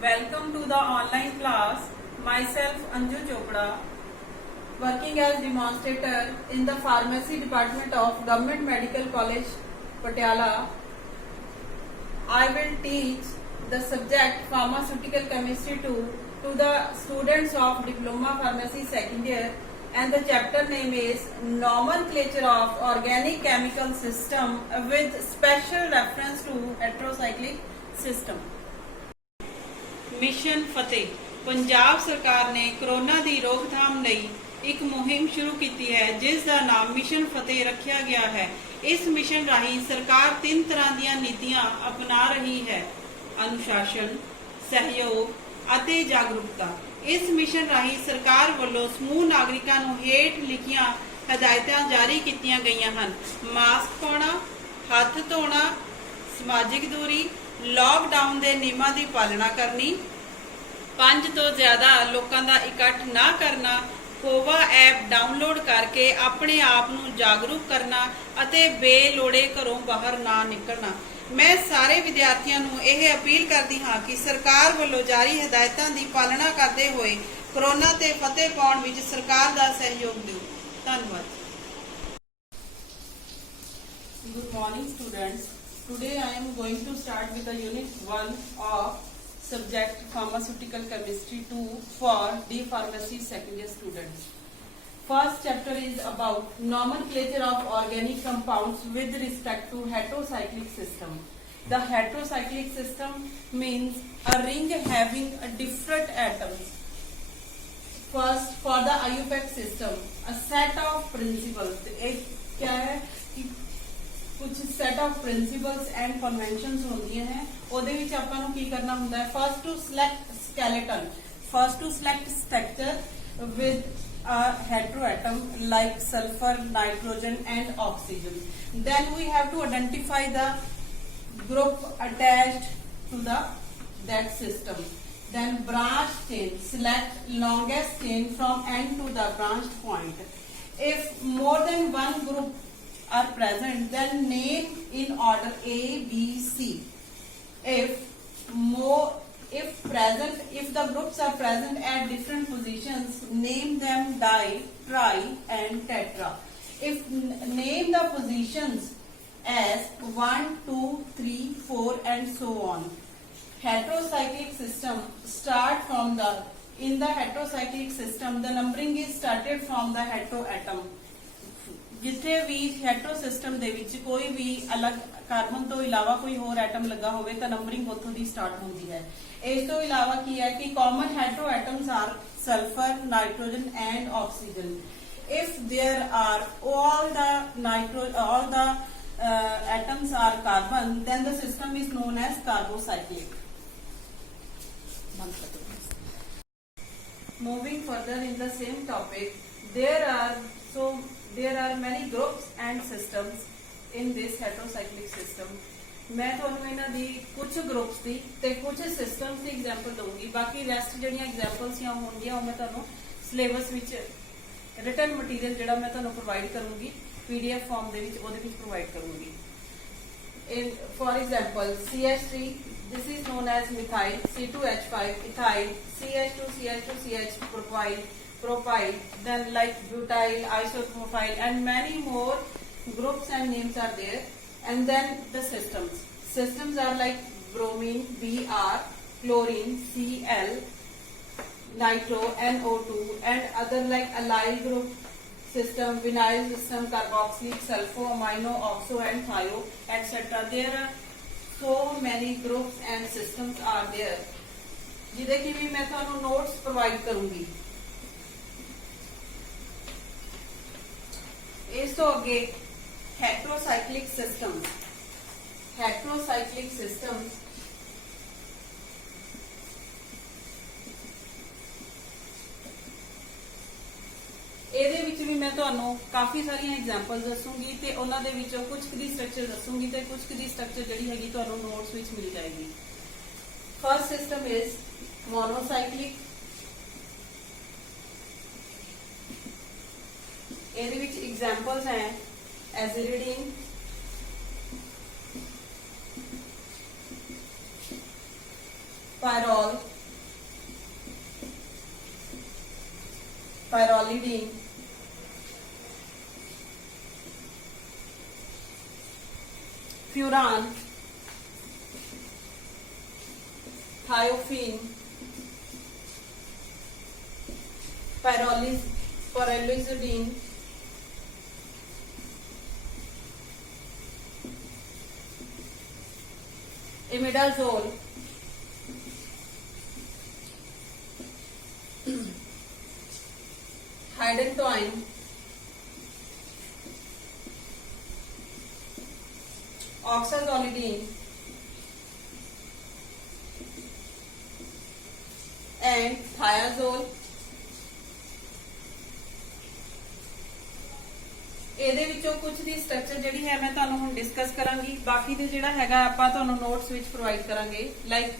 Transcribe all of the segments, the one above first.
Welcome to the online class. Myself Anju Chopra, working as demonstrator in the pharmacy department of Government Medical College, Patiala. I will teach the subject pharmaceutical chemistry to the students of diploma pharmacy second year, and the chapter name is nomenclature of organic chemical system with special reference to heterocyclic system. Mission ਫਤਿਹ ਪੰਜਾਬ ਸਰਕਾਰ ਨੇ ਕਰੋਨਾ ਦੀ ਰੋਕਥਾਮ ਲਈ ਇੱਕ ਮੁਹਿੰਮ ਸ਼ੁਰੂ ਕੀਤੀ ਹੈ ਜਿਸ ਦਾ ਨਾਮ ਮਿਸ਼ਨ ਫਤਿਹ ਰੱਖਿਆ ਗਿਆ ਹੈ। ਇਸ ਮਿਸ਼ਨ ਰਾਹੀਂ ਸਰਕਾਰ ਤਿੰਨ ਤਰ੍ਹਾਂ ਦੀਆਂ ਨੀਤੀਆਂ ਅਪਣਾ ਰਹੀ ਹੈ: ਅਨੁਸ਼ਾਸਨ, ਸਹਿਯੋਗ ਅਤੇ ਜਾਗਰੂਕਤਾ। ਇਸ ਮਿਸ਼ਨ ਰਾਹੀਂ ਸਰਕਾਰ ਵੱਲੋਂ ਸਮੂਹ ਨਾਗਰਿਕਾਂ ਨੂੰ ਹੇਠ ਲਿਖੀਆਂ ਹਦਾਇਤਾਂ ਜਾਰੀ ਕੀਤੀਆਂ ਗਈਆਂ ਹਨ: ਮਾਸਕ ਪਾਉਣਾ, ਹੱਥ ਧੋਣਾ, ਸਮਾਜਿਕ ਦੂਰੀ, लॉकडाउन के नियमों की पालना करनी, 5 तो ज़्यादा लोगों का इकट्ठ ना करना, कोवा ऐप डाउनलोड करके अपने आप को जागरूक करना अते बेलोड़े घरों बाहर ना निकलना। मैं सारे विद्यार्थियों को यह अपील करती हाँ कि सरकार वालों जारी हिदायतों की पालना करते हुए कोरोना ते फतेह पाउण विच सरकार का सहयोग दो। धन्यवाद। Good morning students. Today I am going to start with the unit 1 of subject pharmaceutical chemistry 2 for D pharmacy second year students. First chapter is about nomenclature of organic compounds with respect to heterocyclic system. The heterocyclic system means a ring having a different atoms. First, for the IUPAC system, a set of principles. एक क्या है कि कुछ set of principles and कन्वेंशनस होंदियां हैं। ਉਹਦੇ ਵਿੱਚ ਆਪਾਂ ਨੂੰ ਕੀ ਕਰਨਾ ਹੁੰਦਾ ਹੈ? First to select skeleton, first to select structure with a heteroatom like sulfur, nitrogen and oxygen. Then we have to identify the group attached to that system. Then branch chain, select longest chain from end to the branched point. If more than one group are present, then name in order A, B, C. If the groups are present at different positions, name them di, tri and tetra. If name the positions as 1, 2, 3, 4 and so on. Heterocyclic system start from in the heterocyclic system the numbering is started from the heteroatom. जिथे भी hetero system दे विच कोई भी अलग कार्बन तो इलावा कोई होर एटम लगा होवे तो नंबरिंग उत्थों दी स्टार्ट होंदी है। इस तो इलावा की है कि common hetero atoms are sulphur, nitrogen and oxygen. If there are all the atoms are carbon, then the system is known as carbocyclic. Moving further in the same topic, there are many groups and systems in this heterocyclic system. मैं ਤੁਹਾਨੂੰ ਇਹਨਾਂ ਦੀ ਕੁਝ ਗਰੁੱਪਸ ਦੀ ਤੇ ਕੁਝ ਸਿਸਟਮਸ ਦੀ ਐਗਜ਼ਾਮਪਲ ਦਊਂਗੀ। ਬਾਕੀ ਰੈਸਟ ਜਿਹੜੀਆਂ ਐਗਜ਼ਾਮਪਲਸ ਜਾਂ ਹੋਣਗੀਆਂ ਉਹ ਮੈਂ ਤੁਹਾਨੂੰ ਸਿਲੇਬਸ ਵਿੱਚ ਰਿਟਨ ਮਟੀਰੀਅਲ ਜਿਹੜਾ ਮੈਂ ਤੁਹਾਨੂੰ ਪ੍ਰੋਵਾਈਡ ਕਰੂੰਗੀ PDF ਫਾਰਮ ਦੇ ਵਿੱਚ ਉਹਦੇ ਵਿੱਚ ਪ੍ਰੋਵਾਈਡ ਕਰੂੰਗੀ। For example, CH3, this is known as methyl, C2H5, ethyl, CH2CH2CH, propyl, then like butyl, isopropyl and many more groups and names are there. And then the systems are like bromine, Br, chlorine, Cl, nitro, NO2 and other like allyl group system, vinyl system, carboxylic, sulfo, amino, oxo and thio, etc. There are so many groups and systems are there ਜਿਹਦੇ ਕਿ ਵੀ ਮੈਂ ਤੁਹਾਨੂੰ notes provide ਕਰੂੰਗੀ। ਇਸ ਤੋਂ ਅੱਗੇ heterocyclic systems ਇਹਦੇ ਵਿੱਚ ਵੀ ਮੈਂ ਤੁਹਾਨੂੰ ਕਾਫੀ ਸਾਰੀਆਂ ਐਗਜ਼ਾਮਪਲ ਦੱਸੂਗੀ ਤੇ ਉਹਨਾਂ ਦੇ ਵਿੱਚੋਂ ਕੁਝ ਦੀ ਸਟਰਕਚਰ ਦੱਸੂਗੀ ਤੇ ਕੁਝ ਦੀ ਸਟਰਕਚਰ ਜਿਹੜੀ ਹੈਗੀ ਤੁਹਾਨੂੰ ਨੋਟਸ ਵਿੱਚ ਮਿਲ ਜਾਏਗੀ। First system is monocyclic। ਇਹਦੇ ਵਿੱਚ ਐਗਜ਼ਾਮਪਲਸ ਹੈ एजिलिडीन, pyrrole, pyrrolidine, furan, thiophene, pyrrolizidine, imidazole, hydantoin, oxazolidine, and thiazole। ਇਹਦੇ ਵਿੱਚੋਂ ਕੁਝ ਦੀ ਸਟਰਕਚਰ ਜਿਹੜੀ ਹੈ ਮੈਂ ਤੁਹਾਨੂੰ ਹੁਣ ਡਿਸਕਸ ਕਰਾਂਗੀ, ਬਾਕੀ ਦੇ ਜਿਹੜਾ ਹੈਗਾ ਆਪਾਂ ਤੁਹਾਨੂੰ ਨੋਟਸ ਵਿੱਚ ਪ੍ਰੋਵਾਈਡ ਕਰਾਂਗੇ। Like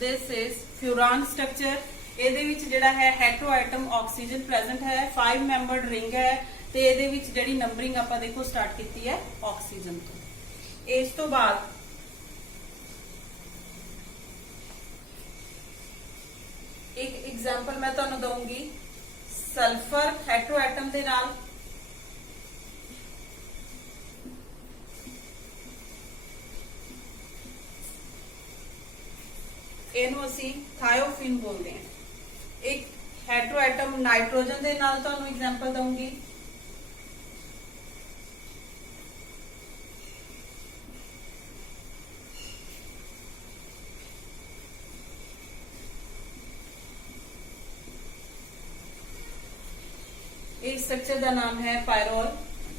this is furan structure। ਇਹਦੇ ਵਿੱਚ ਜਿਹੜਾ ਹੈ ਹੈਟਰੋਐਟਮ ਆਕਸੀਜਨ ਪ੍ਰੈਜ਼ੈਂਟ ਹੈ, 5 ਮੈਂਬਰਡ ਰਿੰਗ ਹੈ ਤੇ ਇਹਦੇ ਵਿੱਚ ਜਿਹੜੀ ਨੰਬਰਿੰਗ ਆਪਾਂ ਦੇਖੋ ਸਟਾਰਟ ਕੀਤੀ ਹੈ ਆਕਸੀਜਨ ਤੋਂ। ਇਸ ਤੋਂ ਬਾਅਦ ਇੱਕ ਐਗਜ਼ਾਮਪਲ ਮੈਂ ਤੁਹਾਨੂੰ ਦਊਂਗੀ ਸਲਫਰ ਹੈਟਰੋਐਟਮ ਦੇ ਨਾਲ, ਇਹਨੂੰ ਅਸੀਂ ਥਾਇਓਫੀਨ ਬੋਲਦੇ ਹਾਂ। ਇੱਕ ਹੈਟਰੋਐਟਮ ਨਾਈਟ੍ਰੋਜਨ ਦੇ ਨਾਲ ਤੁਹਾਨੂੰ ਐਗਜ਼ਾਮਪਲ ਦਊਂਗੀ, ਇਸ ਸਟਰਕਚਰ ਦਾ ਨਾਮ ਹੈ ਪਾਇਰੋਲ।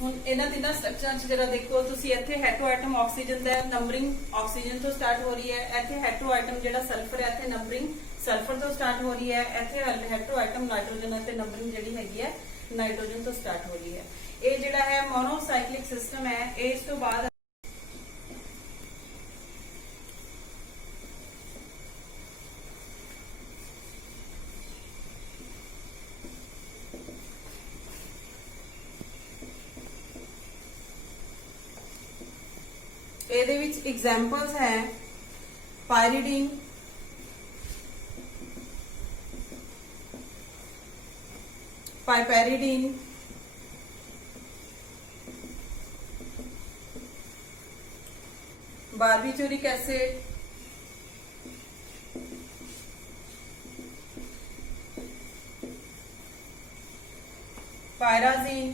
ਹੁਣ ਇਹਨਾਂ ਤਿੰਨਾਂ ਸਟਰਕਚਰਾਂ 'ਚ ਜਿਹੜਾ ਦੇਖੋ ਤੁਸੀਂ, ਇੱਥੇ ਹੈਟਰੋਐਟਮ ਆਕਸੀਜਨ ਦਾ ਨੰਬਰਿੰਗ ਆਕਸੀਜਨ ਤੋਂ ਸਟਾਰਟ ਹੋ ਰਹੀ ਹੈ, ਇੱਥੇ ਹੈਟਰੋਐਟਮ ਜਿਹੜਾ ਸਲਫਰ ਹੈ ਇੱਥੇ ਨੰਬਰਿੰਗ ਸਲਫਰ ਤੋਂ ਸਟਾਰਟ ਹੋ ਰਹੀ ਹੈ, ਇੱਥੇ ਹੈਟਰੋਐਟਮ ਨਾਈਟ੍ਰੋਜਨ ਹੈ ਤੇ ਨੰਬਰਿੰਗ ਜਿਹੜੀ ਹੈਗੀ ਹੈ ਨਾਈਟ੍ਰੋਜਨ ਤੋਂ ਸਟਾਰਟ ਹੋ ਰਹੀ ਹੈ। ਇਹ ਜਿਹੜਾ ਹੈ ਮੋਨੋਸਾਈਕਲਿਕ ਸਿਸਟਮ ਹੈ। ਇਸ ਤੋਂ ਬਾਅਦ ਇਹਦੇ ਵਿੱਚ ਐਗਜ਼ਾਮਪਲਸ ਹੈ ਪਾਇਰੀਡੀਨ, ਪਾਈਪੈਰੀਡੀਨ, बारबीट्यूरिक एसिड, पायराजीन,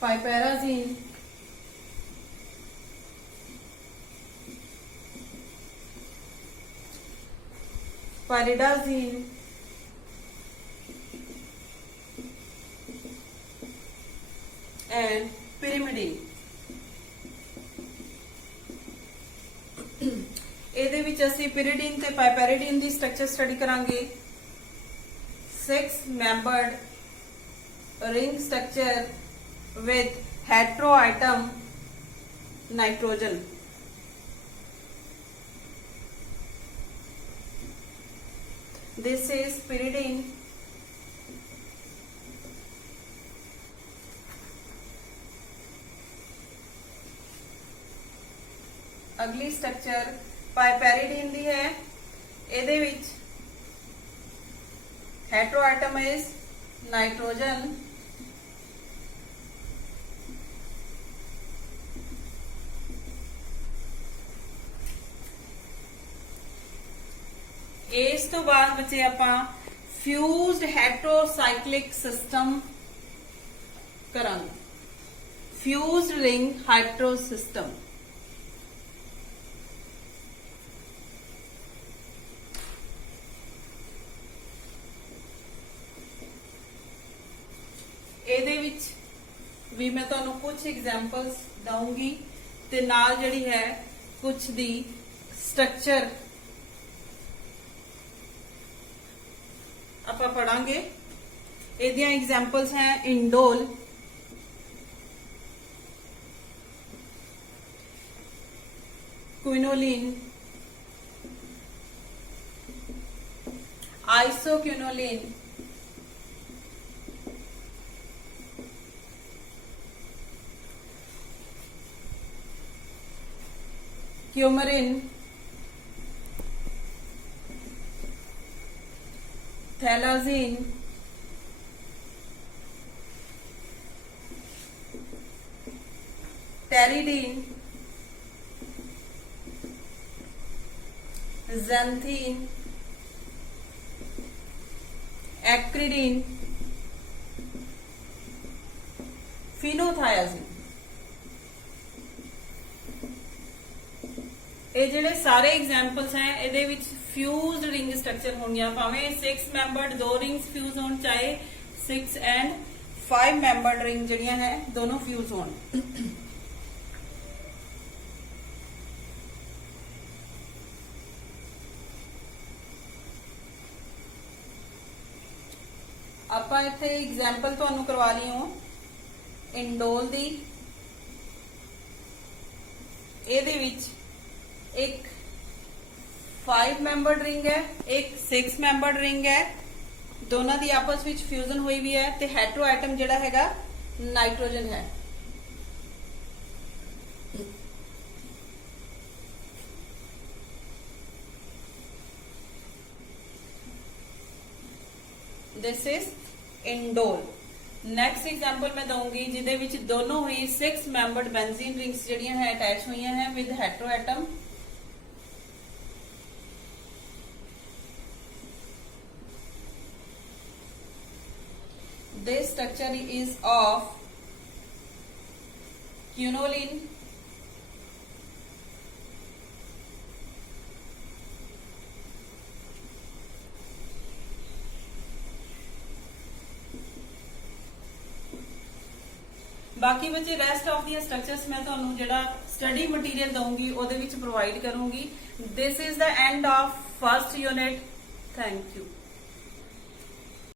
पाइपेराजीन, पायरिडाजीन, एंड पिरिमिडीन। ਇਹਦੇ ਵਿੱਚ ਅਸੀਂ ਪਿਰੀਡੀਨ ਤੇ ਪਾਈਪੈਰੀਡੀਨ ਦੀ ਸਟਰਕਚਰ ਸਟੱਡੀ ਕਰਾਂਗੇ। 6 membered ring structure with heteroatom nitrogen। This is pyridine। अगली स्ट्रक्चर पाइपेरिडीन दी है। ਇਹਦੇ ਵਿੱਚ हेटेरोएटम इज नाइट्रोजन, ਇਸ ਤੋਂ ਬਾਅਦ ਬੱਚੇ ਆਪਾਂ फ्यूज्ड हेटेरोसाइक्लिक सिस्टम करांगे। फ्यूज्ड रिंग हेटेरो सिस्टम ਇਹਦੇ ਵਿੱਚ ਵੀ ਮੈਂ ਤੁਹਾਨੂੰ ਕੁਝ ਐਗਜ਼ਾਮਪਲਸ ਦਊਂਗੀ ਤੇ ਨਾਲ ਜਿਹੜੀ ਹੈ ਕੁਝ ਦੀ ਸਟਰਕਚਰ ਆਪਾਂ ਪੜਾਂਗੇ। ਇਹਦੀਆਂ ਐਗਜ਼ਾਮਪਲਸ ਹੈ ਇੰਡੋਲ, quinoline, isoquinoline, coumarin, thalazine, pteridine, xanthine, acridine, phenothiazine। ਇਹ ਜਿਹੜੇ ਸਾਰੇ एग्जाम्पल्स हैं ਇਹਦੇ ਵਿੱਚ फ्यूज्ड रिंग स्ट्रक्चर होंगे, भावें 6 मैंबर्ड 2 रिंग्स फ्यूज होण, चाहे 6 एंड 5 मैंबर्ड रिंग जड़ियां हैं दोनों फ्यूज होण। ਆਪਾਂ ਇੱਥੇ एग्जाम्पल ਤੁਹਾਨੂੰ ਕਰਵਾ ਲਈ ਹੋ इंडोल ਦੀ। ਇਹਦੇ ਵਿੱਚ एक 5 मैंबर्ड रिंग है, एक 6 मैंबर्ड रिंग है, दोनों की आपस में फ्यूजन हुई भी है, ते हेटेरो एटम जिहड़ा हैगा नाइट्रोजन है। This is indole. Next example मैं दूंगी जिहदे विच दोनों ही 6 मैंबर्ड बेंजीन रिंग्स जिहड़ियां है अटैच हुई हैं with hetero atom. This structure is of quinoline, बाकी बच्चे रेस्ट ऑफ दी स्ट्रक्चर्स मैं तुहानू जिहड़ा स्टडी मटीरियल दूंगी ਉਹਦੇ ਵਿੱਚ प्रोवाइड करूंगी। This is the end of first unit. Thank you.